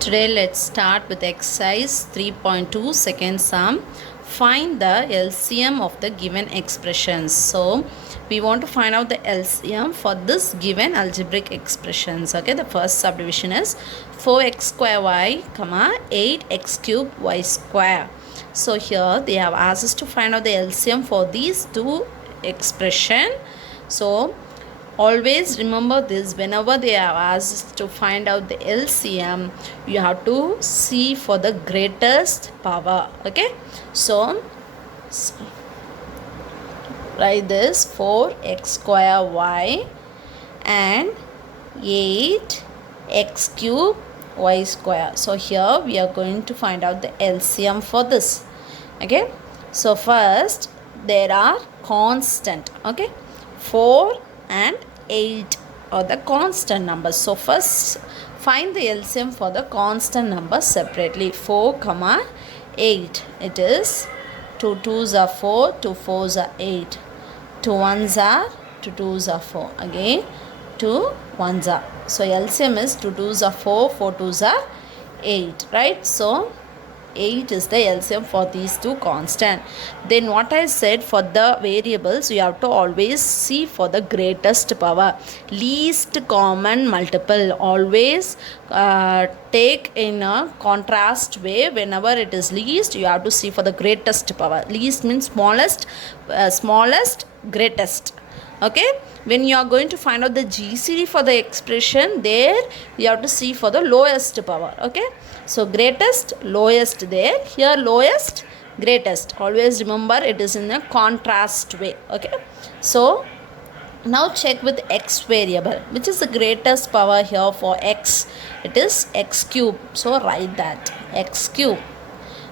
Today let's start with exercise 3.2 second sum. Find the LCM of the given expressions. So we want to find out the LCM for this given algebraic expressions. Okay, the first subdivision is 4x square y, 8x cube y square. So here they have asked us to find out the LCM for these two expression. So always remember this, whenever they have asked to find out the LCM, you have to see for the greatest power. Okay, so write this 4x square y and 8x cube y square. So here we are going to find out the LCM for this. Okay, so first there are constant. Okay, 4 and 8 are the constant numbers. So first find the LCM for the constant numbers separately. 4 comma 8, it is 2 2s are 4, 2 4s are 8, 2 1s are 2 2s are 4, again 2 1s are. So LCM is 2 2s are 4, 4 2s are 8, right? So 8 is the LCM for these two constant. Then what I said, for the variables you have to always see for the greatest power, least common multiple. Always take in a contrast way. Whenever it is least, you have to see for the greatest power. Least means smallest, smallest, greatest. Okay, when you are going to find out the GCD for the expression, there you have to see for the lowest power. Okay, so greatest, lowest there, here lowest, greatest. Always remember it is in a contrast way. Okay, so now check with x variable, which is the greatest power here for x. It is x cube, so write that x cube.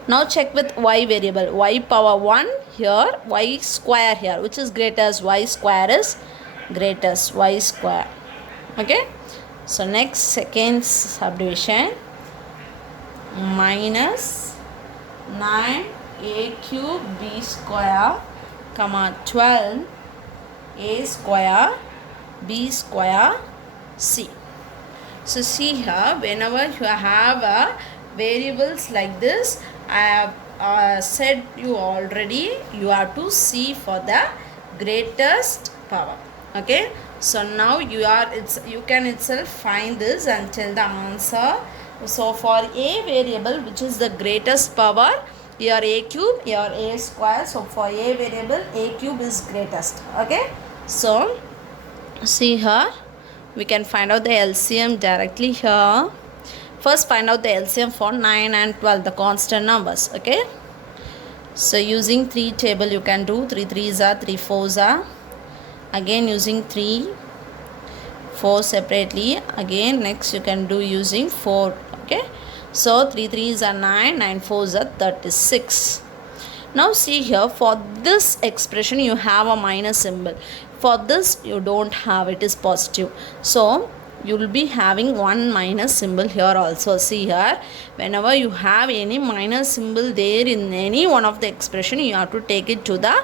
Now check with y variable, y power 1 here, y square here, which is greatest, y square is greatest, y square. Okay, so next second subdivision, minus 9a cube b square, 12 a square b square c. So see here, whenever you have variables like this, I have said you already, you have to see for the greatest power. Okay, so now you can itself find this and tell the answer. So for a variable, which is the greatest power, here a cube, here a square. So for a variable, a cube is greatest. Okay, so see here, we can find out the LCM directly here. First find out the LCM for 9 and 12, the constant numbers. Okay, so using 3 table you can do 3 3s are 3 4s are, again using 3 4 separately, again next you can do using 4. Okay, so 3 3s are 9, 9 4s are 36. Now see here, for this expression you have a minus symbol. For this you don't have, it is positive. So you will be having one minus symbol here also. See here, whenever you have any minus symbol there in any one of the expression, you have to take it to the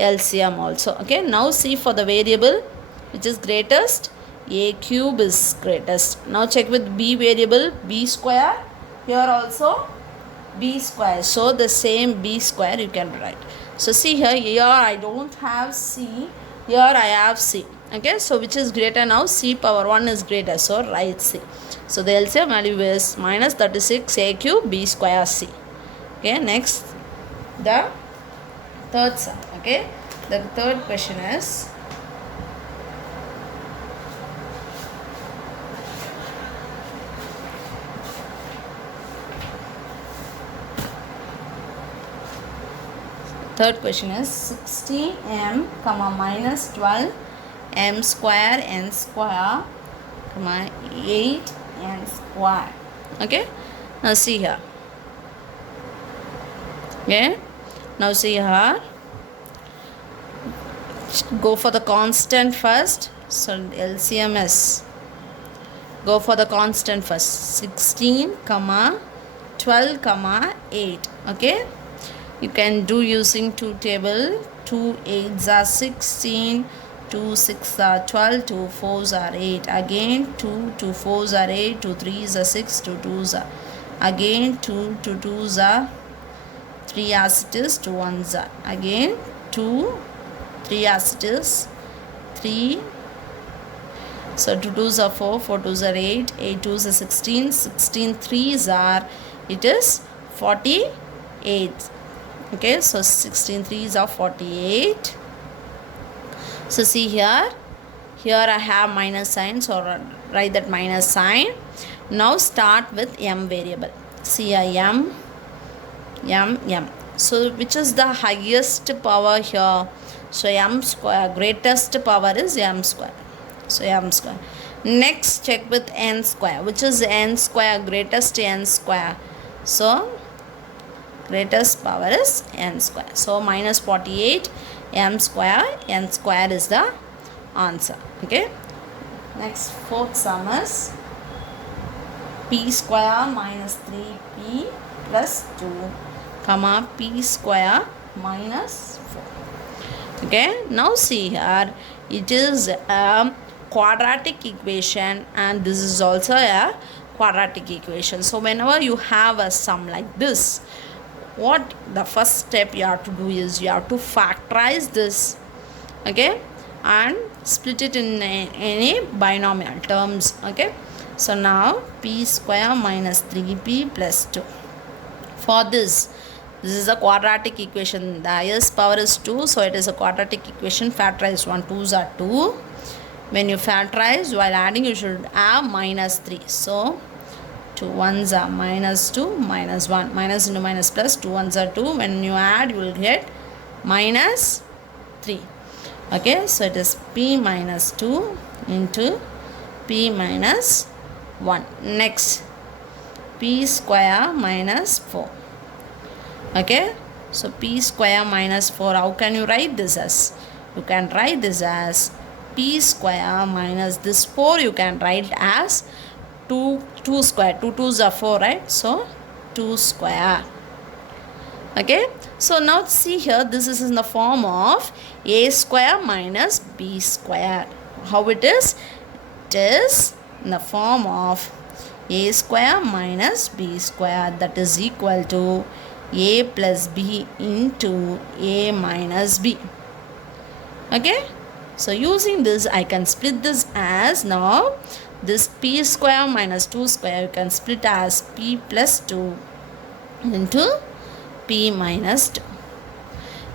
LCM also. Okay, now see for the variable which is greatest, a cube is greatest. Now check with b variable, b square, here also b square. So the same b square you can write. So see here I don't have c, here I have c. Okay, so which is greater now? C power 1 is greater, so write c. So the LCM value is minus 36 a cube b square c. Okay, next the third sum. Okay, the third question is third question is 16m minus 12 m square n square 8 n square. Okay, now see here. Okay, now see here, go for the constant first. So LCM is, go for the constant first, 16 12 8. Okay, you can do using 2 table, 2 8s are 16, 2 6 are 12, 2 4s are 8, again 2 2 4s are 8, 2 3s are 6, 2 2s are, again 2 2 2s are 3 as it is, 2 1s are, again 2 3 as it is, 3, so 2 2s are 4, 4 2s are 8, 8 2s are 16, 16 3s are, it is 48. Okay, so 16 3s are 48. So see here I have minus sign, so write that minus sign. Now start with m variable. See here m. So which is the highest power here? So m square, greatest power is m square. So m square. Next check with n square. Which is n square, greatest n square? So greatest power is n square. So minus 48 m square, n square is the answer. Okay. Next fourth sum is p square minus 3p plus 2 comma p square minus 4. Okay. Now see here, it is a quadratic equation and this is also a quadratic equation. So whenever you have a sum like this, what the first step you have to do is you have to factorize this, okay, and split it in any binomial terms. Okay, so now p square minus 3p plus 2. For this is a quadratic equation. The highest power is 2, so it is a quadratic equation. Factorize 1 2s are 2. When you factorize, while adding you should have minus 3. So 2 1s are minus 2 minus 1, minus into minus plus, 2 1s are 2. When you add, you will get minus 3. Okay, so it is p minus 2 into p minus 1. Next, p square minus 4. Okay, so p square minus 4, how can you write this as? You can write this as p square minus this 4, you can write as 2 square. 2 2s are 4, right? So 2 square. Okay, so now see here, this is in the form of a square minus b square. How it is? It is in the form of a square minus b square, that is equal to a plus b into a minus b. Okay, so using this I can split this as, now this p square minus 2 square you can split as p plus 2 into p minus 2.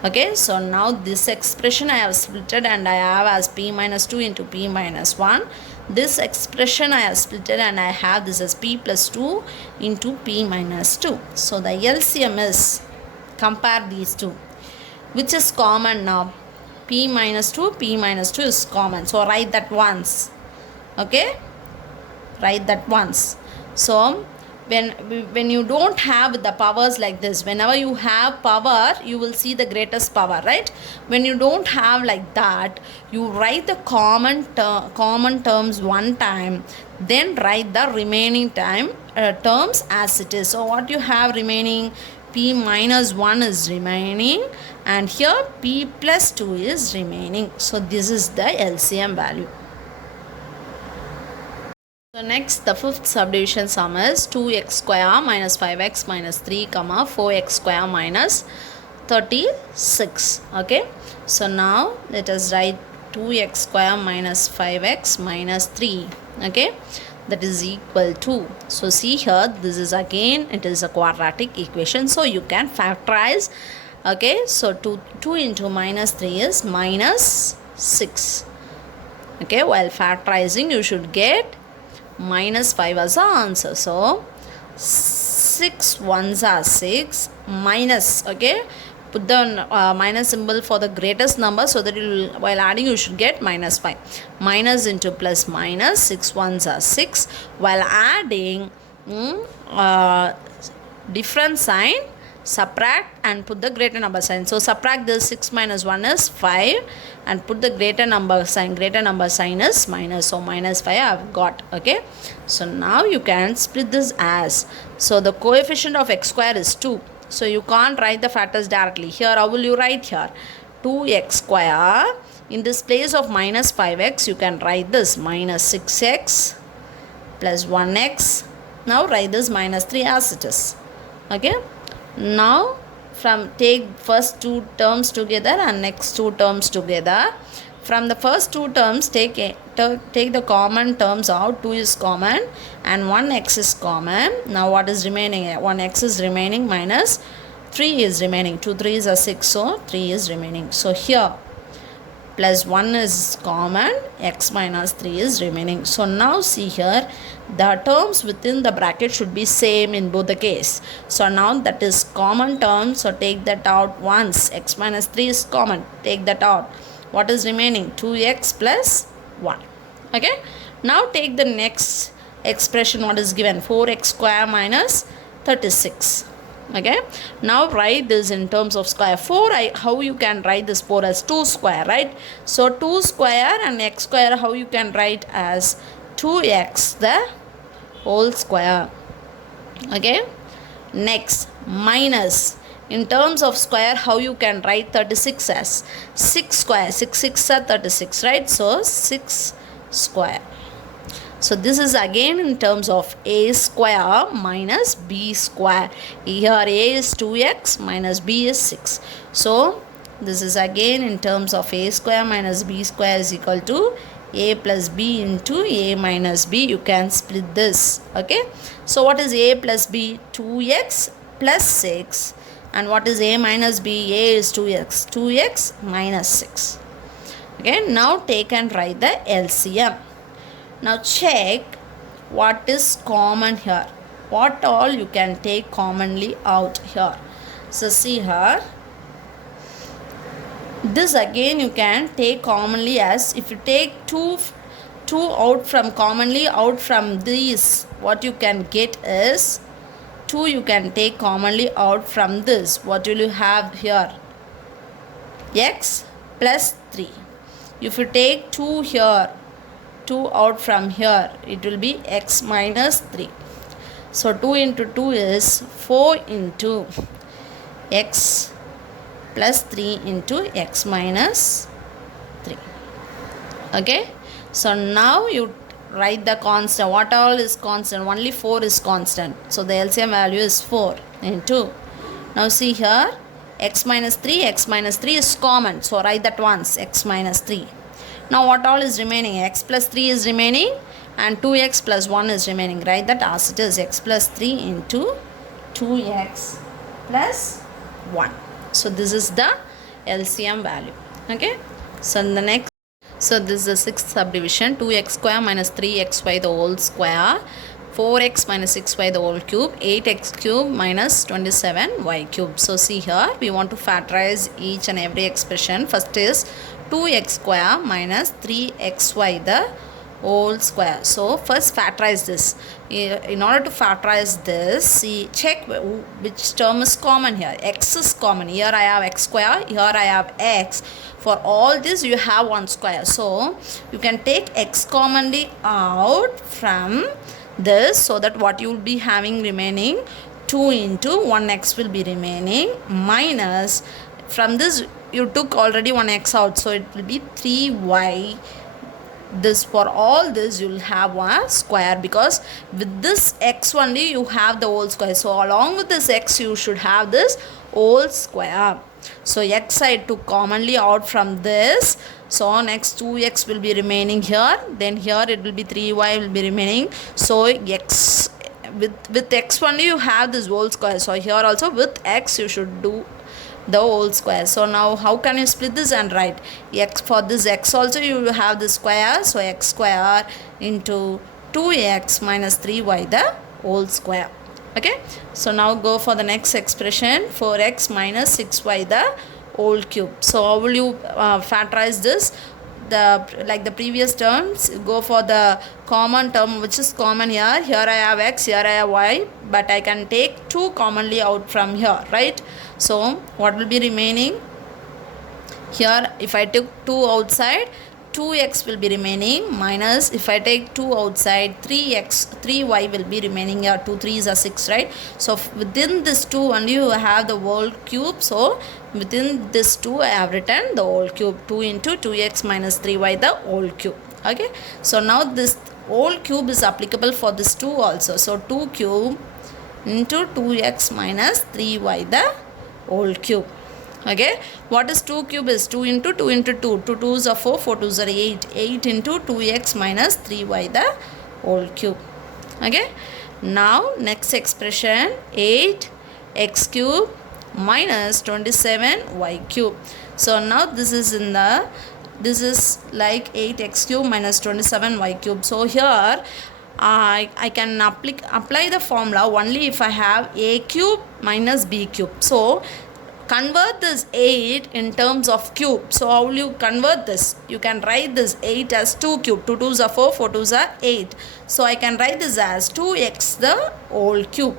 Okay, so now this expression I have splitted and I have as p minus 2 into p minus 1. This expression I have splitted and I have this as p plus 2 into p minus 2. So the LCM is, compare these two. Which is common now? P minus 2 is common. So write that once. Okay, write that once. So when you don't have the powers like this, whenever you have power you will see the greatest power, right? When you don't have like that, you write the common terms one time, then write the remaining terms as it is. So what you have remaining? P minus 1 is remaining and here p plus 2 is remaining. So this is the LCM value. So next, the fifth subdivision sum is 2x square minus 5x minus 3 comma 4x square minus 36. Okay, so now let us write 2x square minus 5x minus 3. Okay, that is equal to, so see here, this is again, it is a quadratic equation, so you can factorize. Okay, so 2 into minus 3 is minus 6. Okay, while factorizing you should get minus 5 as the answer. So 6 1s are 6 minus, okay, put the minus symbol for the greatest number so that you will, while adding you should get minus 5. Minus into plus minus, 6 1s are 6. While adding different sign, subtract and put the greater number sign. So subtract this, 6 minus 1 is 5 and put the greater number sign. Greater number sign is minus, so minus 5 I have got. Okay, so now you can split this as, so the coefficient of x square is 2, so you can't write the factors directly. Here how will you write? Here 2x square In this place of minus 5x, you can write this minus 6x plus 1x. Now write this minus 3 as it is. Okay. Now from take first two terms together and next two terms together. From the first two terms, take the common terms out. 2 is common and 1x is common. Now what is remaining? 1x is remaining minus 3 is remaining. 2 3s are 6, so 3 is remaining. So here plus 1 is common, x minus 3 is remaining. So now see here, the terms within the bracket should be same in both the case. So now that is common term, so take that out once. X minus 3 is common, take that out. What is remaining? 2x plus 1. Okay. Now take the next expression. What is given? 4x square minus 36. Okay. Now write this in terms of square. 4, how you can write this 4 as 2 square, right? So 2 square and x square, how you can write as 2x the whole square. Okay. Next, minus. In terms of square, how you can write 36 as 6 square. 6 6 are 36, right? So 6 square. So this is again in terms of a square minus b square. Here a is 2x minus b is 6. So this is again in terms of a square minus b square is equal to a plus b into a minus b. You can split this. Okay. So what is a plus b? 2x plus 6. And what is a minus b? A is 2x. 2x minus 6. Okay. Now take and write the LCM. Now check what is common here. What all you can take commonly out here. So see here. This again you can take commonly as, if you take 2 out from commonly out from these, what you can get is 2 you can take commonly out from this. What will you have here? X plus 3. If you take 2 here, 2 out from here, it will be x minus 3. So 2 into 2 is 4 into x plus 3 into x minus 3. Okay. So now you write the constant. What all is constant? Only 4 is constant. So the LCM value is 4 into. Now see here, x minus 3 is common. So write that once, x minus 3. Now what all is remaining? X plus 3 is remaining and 2x plus 1 is remaining. Write that as it is, x plus 3 into 2x plus 1. So this is the LCM value. Okay. So in the next, so this is the sixth subdivision. 2x square minus 3xy the whole square, 4x minus 6y the whole cube, 8x cube minus 27y cube. So see here, we want to factorize each and every expression. First is 2x square minus 3xy the whole square. So first factorize this. In order to factorize this, see, check which term is common here. X is common. Here I have x square, here I have x. For all this you have 1 square. So you can take x commonly out from this, so that what you will be having remaining, 2 into 1x will be remaining, minus from this you took already 1x out, so it will be 3y. This, for all this you will have a square, because with this x only you have the whole square. So along with this x you should have this whole square. So x I took commonly out from this. So next 2x will be remaining here. Then here it will be 3y will be remaining. So x with x only you have this whole square. So here also with x you should do the whole square. So now how can you split this and write x? For this x also you will have the square. So x square into 2x minus 3y the whole square. Okay. So now go for the next expression, 4x minus 6y the whole cube. So how will you factorize this? Like the previous terms, go for the common term which is common here. Here I have x, here I have y, but I can take 2 commonly out from here, right? So what will be remaining? Here if I took 2 outside, 2x will be remaining, minus if I take 2 outside, 3y will be remaining here. 2 3s are 6, right? So within this 2 only you have the whole cube. So within this 2 I have written the whole cube. 2 into 2x minus 3y the whole cube. Okay. So now this whole cube is applicable for this 2 also. So 2 cube into 2x minus 3y the whole cube. Okay, what is 2 cube is 2 into 2 into 2. 2 2s are 4, 4 2s are 8. 8 into 2x minus 3y the whole cube. Okay, now next expression 8x cube minus 27y cube. So now this is like 8x cube minus 27y cube. So here I can apply the formula only if I have a cube minus b cube. So convert this 8 in terms of cube. So how will you convert this? You can write this 8 as 2 cube. 2 2s are 4, 4 2s are 8. So I can write this as 2x the whole cube.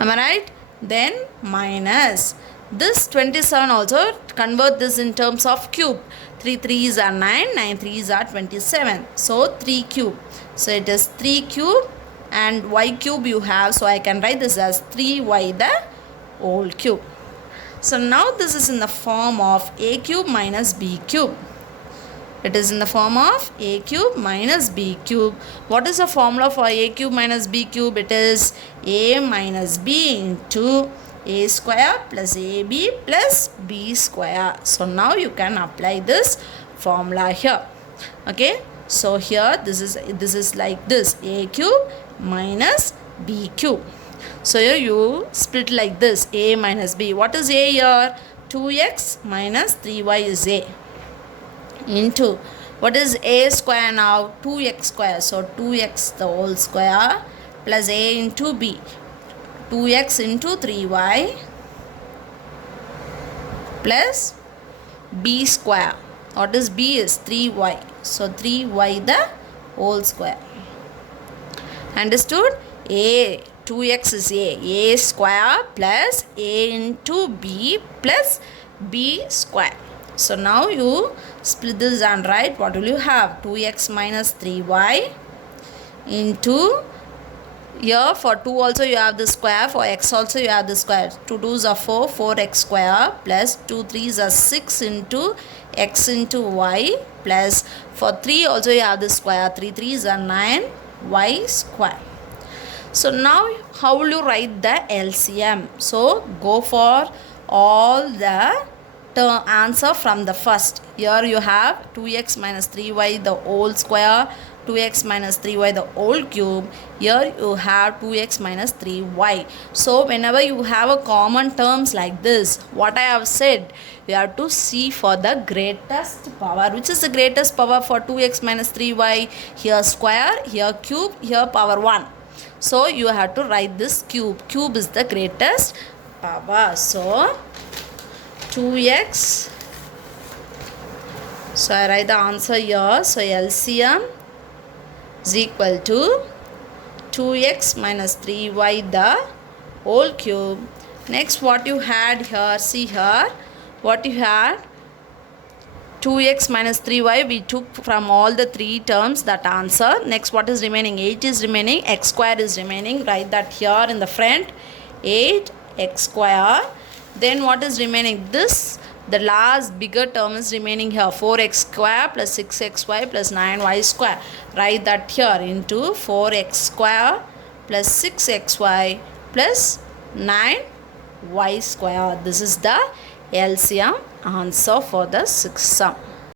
Am I right? Then minus this 27 also, convert this in terms of cube. 3 3s are 9, 9 3s are 27. So 3 cube. So it is 3 cube and y cube you have. So I can write this as 3y the whole cube. So now this is in the form of a cube minus b cube. It is in the form of a cube minus b cube. What is the formula for a cube minus b cube? It is a minus b into a square plus ab plus b square. So now you can apply this formula here. Okay. So here this is like this, a cube minus b cube. So here you split like this, a minus b. What is a here? 2x minus 3y is a. Into, what is a square now? 2x square. So 2x the whole square plus a into b. 2x into 3y plus b square. What is b is 3y. So 3y the whole square. Understood? A, 2x is a square plus a into b plus b square. So now you split this and write, what will you have? 2x minus 3y into, here for 2 also you have the square, for x also you have the square. 2 2s are 4, 4x square plus 2 3s are 6 into x into y plus for 3 also you have the square. 3 3s are 9 y square. So now how will you write the LCM? So go for all the answer from the first. Here you have 2x minus 3y the whole square, 2x minus 3y the whole cube. Here you have 2x minus 3y. So whenever you have a common terms like this, what I have said, you have to see for the greatest power. Which is the greatest power for 2x minus 3y? Here square, here cube, here power 1. So you have to write this cube. Cube is the greatest power. So 2x. So I write the answer here. So LCM is equal to 2x minus 3y the whole cube. Next what you had here, see here what you had, 2x minus 3y we took from all the 3 terms, that answer. Next what is remaining? 8 is remaining, x square is remaining. Write that here in the front, 8x square. Then what is remaining? This, the last bigger term is remaining here, 4x square plus 6xy plus 9y square. Write that here into 4x square plus 6xy plus 9y square. This is the LCM answer for the 6th sum.